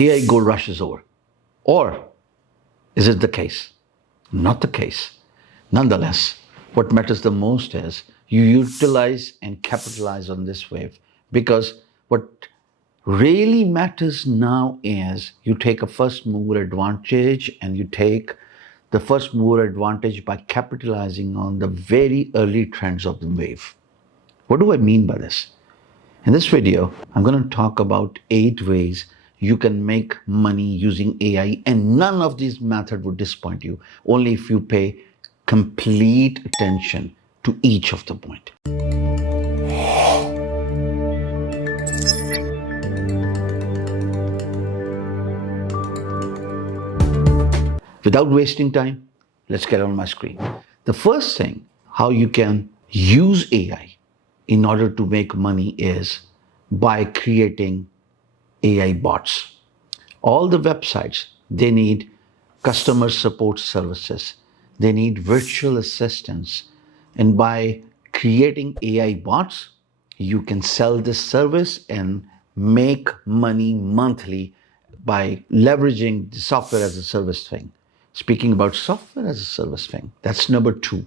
AI gold rush is over. Or is it the case? Not the case. Nonetheless, what matters the most is you utilize and capitalize on this wave, because what really matters now is you take a first mover advantage, and you take the first mover advantage by capitalizing on the very early trends of the wave. What do I mean by this? In this video, I'm going to talk about 8 ways you can make money using AI, and none of these methods would disappoint you, only if you pay complete attention to each of the points. Without wasting time, let's get on my screen. The first thing, how you can use AI in order to make money, is by creating AI bots. All the websites, they need customer support services. They need virtual assistants. And by creating AI bots, you can sell this service and make money monthly by leveraging the software as a service thing. Speaking about software as a service thing, that's number 2.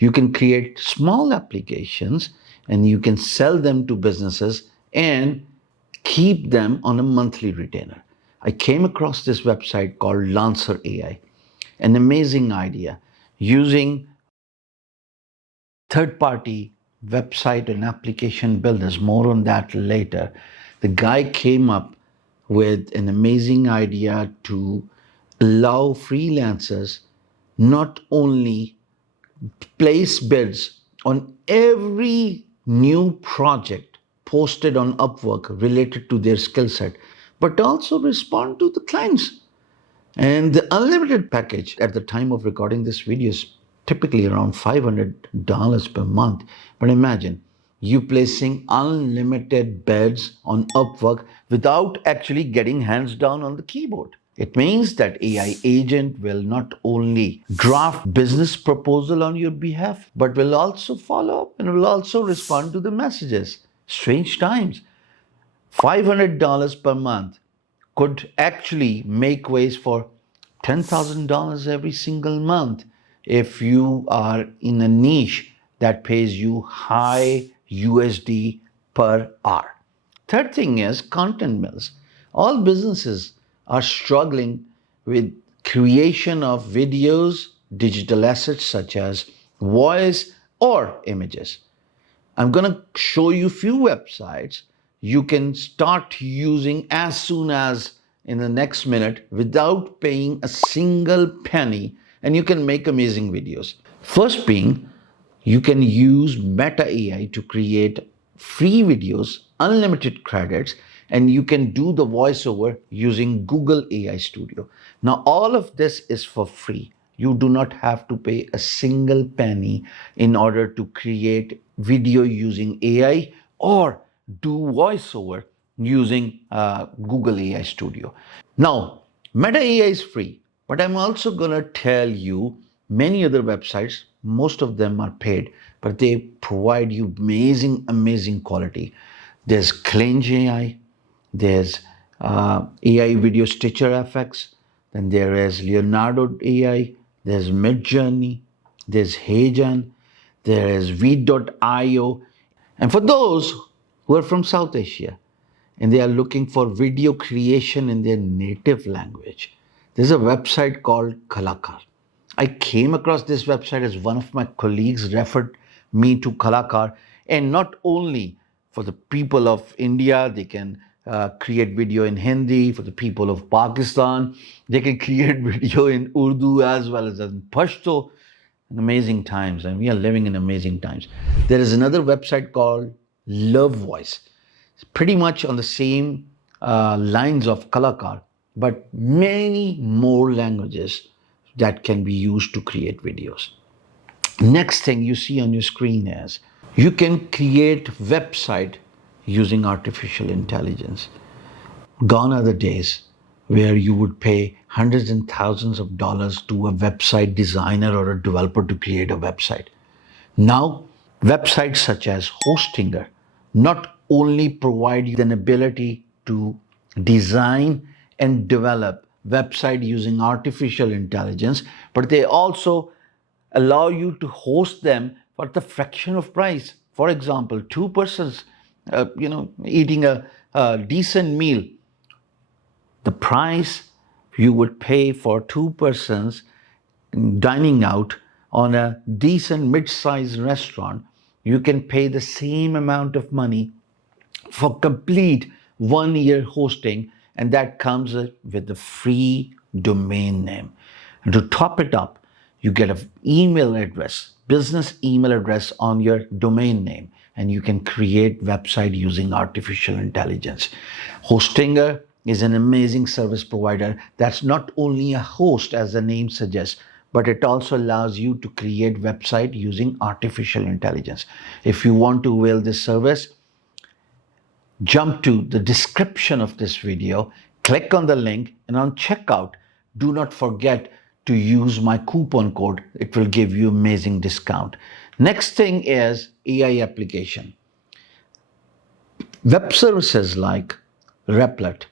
You can create small applications and you can sell them to businesses and keep them on a monthly retainer. I came across this website called Lancer.AI, an amazing idea using third-party website and application builders. More on that later. The guy came up with an amazing idea to allow freelancers not only place bids on every new project posted on Upwork related to their skill set, but also respond to the clients. And the unlimited package at the time of recording this video is typically around $500 per month. But imagine you placing unlimited bids on Upwork without actually getting hands down on the keyboard. It means that AI agent will not only draft business proposal on your behalf, but will also follow up and will also respond to the messages. Strange times. $500 per month could actually make ways for $10,000 every single month if you are in a niche that pays you high USD per hour. Third thing is content mills. All businesses are struggling with creation of videos, digital assets such as voice or images. I'm going to show you a few websites you can start using as soon as in the next minute without paying a single penny, and you can make amazing videos. First being, you can use Meta AI to create free videos, unlimited credits, and you can do the voiceover using Google AI Studio. Now, all of this is for free. You do not have to pay a single penny in order to create video using AI or do voiceover using Google AI Studio. Now, Meta AI is free, but I'm also going to tell you many other websites, most of them are paid, but they provide you amazing quality. There's Clinge AI, there's AI Video Stitcher FX, then there is Leonardo AI, there's Midjourney, there's HeyGen, there is V.io. And for those who are from South Asia and they are looking for video creation in their native language, there's a website called Kalakar. I came across this website as one of my colleagues referred me to Kalakar, and not only for the people of India, they can create video in Hindi. For the people of Pakistan, they can create video in Urdu as well as in Pashto. Amazing times, and we are living in amazing times. There is another website called Love Voice. It's pretty much on the same lines of Kalakar, but many more languages that can be used to create videos. Next thing you see on your screen is you can create website using artificial intelligence. Gone are the days where you would pay hundreds and thousands of dollars to a website designer or a developer to create a website. Now, websites such as Hostinger not only provide you an ability to design and develop website using artificial intelligence, but they also allow you to host them for the fraction of price. For example, two persons, eating a decent meal, the price you would pay for two persons dining out on a decent mid-sized restaurant, you can pay the same amount of money for complete 1 year hosting, and that comes with the free domain name. And to top it up, you get an email address, business email address on your domain name, and you can create website using artificial intelligence. Hostinger is an amazing service provider that's not only a host as the name suggests, but it also allows you to create website using artificial intelligence. If you want to avail this service, jump to the description of this video, click on the link, and on checkout, do not forget to use my coupon code. It will give you amazing discount. Next thing is AI application. Web services like Replit,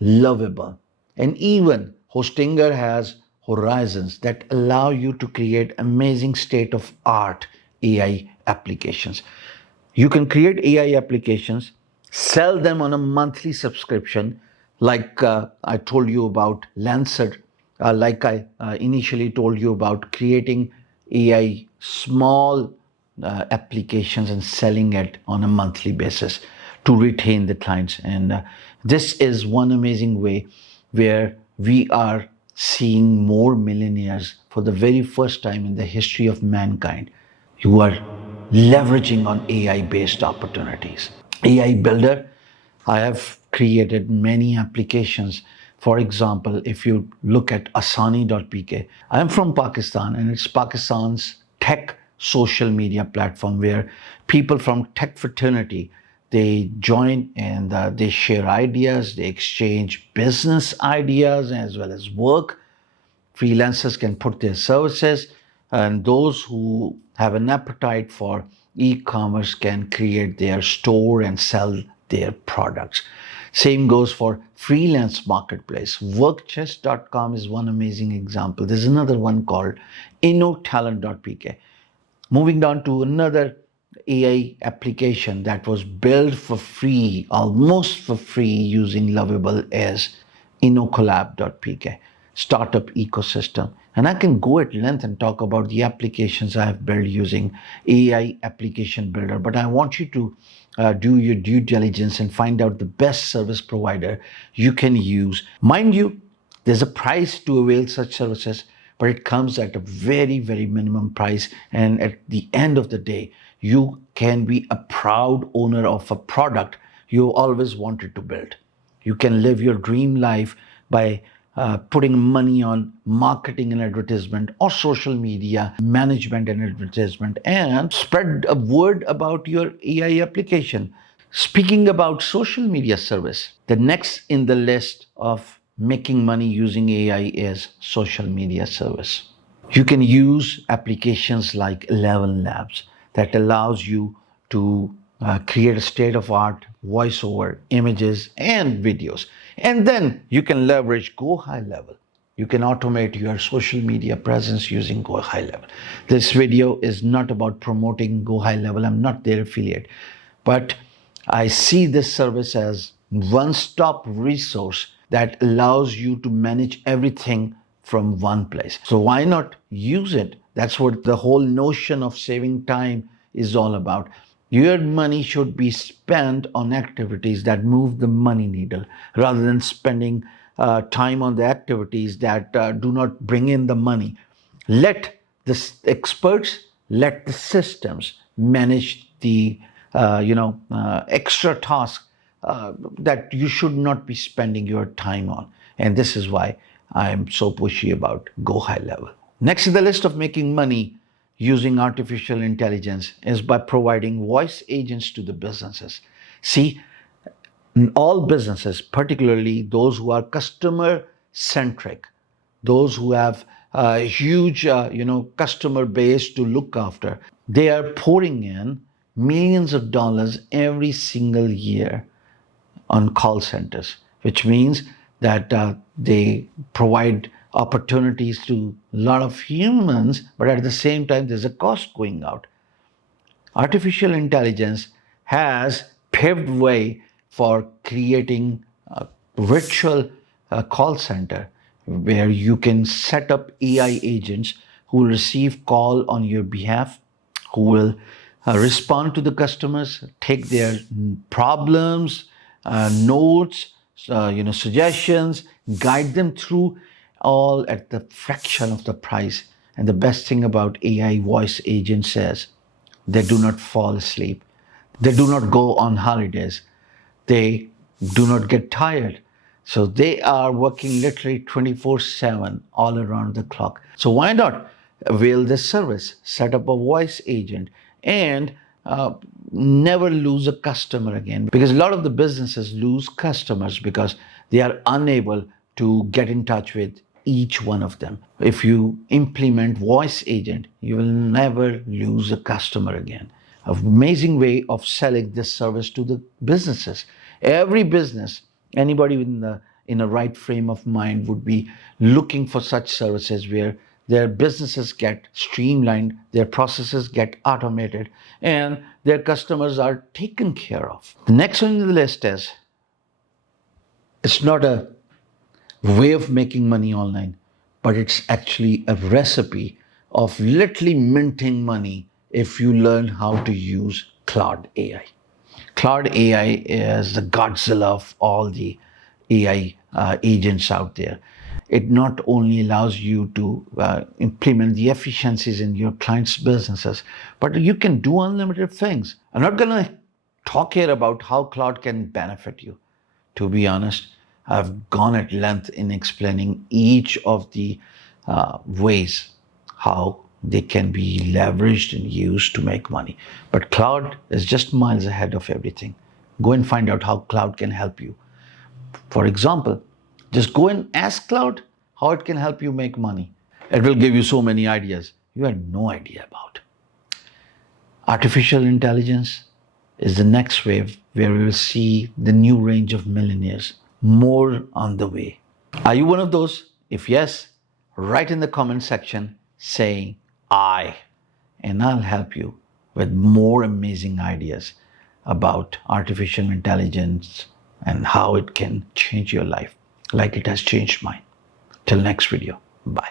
Lovable, and even Hostinger has horizons that allow you to create amazing state of art AI applications. You can create AI applications, sell them on a monthly subscription, like I told you about Lancer, like I initially told you about creating AI small applications and selling it on a monthly basis to retain the clients. And this is one amazing way where we are seeing more millionaires for the very first time in the history of mankind. You are leveraging on AI based opportunities. AI Builder, I have created many applications. For example, if you look at Asani.pk, I am from Pakistan and it's Pakistan's tech social media platform where people from tech fraternity, they join and they share ideas, they exchange business ideas as well as work. Freelancers can put their services, and those who have an appetite for e-commerce can create their store and sell their products. Same goes for freelance marketplace. Workchest.com is one amazing example. There's another one called InnoTalent.pk. Moving down to another AI application that was built for free, almost for free, using Lovable is InnoCollab.pk, startup ecosystem. And I can go at length and talk about the applications I have built using AI application builder, but I want you to do your due diligence and find out the best service provider you can use. Mind you, there's a price to avail such services, but it comes at a very, very minimum price. And at the end of the day, you can be a proud owner of a product you always wanted to build. You can live your dream life by putting money on marketing and advertisement or social media management and advertisement and spread a word about your AI application. Speaking about social media service, the next in the list of making money using AI is social media service. You can use applications like 11 Labs that allows you to create a state of art, voiceover, images, and videos. And then you can leverage Go High Level. You can automate your social media presence using Go High Level. This video is not about promoting Go High Level. I'm not their affiliate, but I see this service as one-stop resource that allows you to manage everything from one place. So why not use it? That's what the whole notion of saving time is all about. Your money should be spent on activities that move the money needle rather than spending time on the activities that do not bring in the money. Let the experts, let the systems manage the extra tasks that you should not be spending your time on. And this is why I'm so pushy about Go High Level. Next in the list of making money using artificial intelligence is by providing voice agents to the businesses. See, all businesses, particularly those who are customer centric, those who have a huge customer base to look after, they are pouring in millions of dollars every single year on call centers, which means that they provide opportunities to a lot of humans, but at the same time, there's a cost going out. Artificial intelligence has paved way for creating a virtual call center where you can set up AI agents who will receive call on your behalf, who will respond to the customers, take their problems, notes, suggestions, guide them through, all at the fraction of the price. And the best thing about AI voice agents is they do not fall asleep. They do not go on holidays. They do not get tired. So they are working literally 24/7 all around the clock. So why not avail this service? Set up a voice agent and never lose a customer again. Because a lot of the businesses lose customers because they are unable to get in touch with each one of them. If you implement voice agent, you will never lose a customer again. An amazing way of selling this service to the businesses. Every business, anybody in a right frame of mind would be looking for such services where their businesses get streamlined, their processes get automated, and their customers are taken care of. The next one on the list is, it's not a way of making money online, but it's actually a recipe of literally minting money if you learn how to use Cloud AI. Cloud AI is the Godzilla of all the AI agents out there. It not only allows you to implement the efficiencies in your clients' businesses, but you can do unlimited things. I'm not going to talk here about how cloud can benefit you. To be honest, I've gone at length in explaining each of the ways how they can be leveraged and used to make money. But cloud is just miles ahead of everything. Go and find out how cloud can help you. For example, just go and ask cloud how it can help you make money. It will give you so many ideas you had no idea about. Artificial intelligence is the next wave where we will see the new range of millionaires. More on the way. Are you one of those? If yes, write in the comment section saying I, and I'll help you with more amazing ideas about artificial intelligence and how it can change your life like it has changed mine. Till next video. Bye.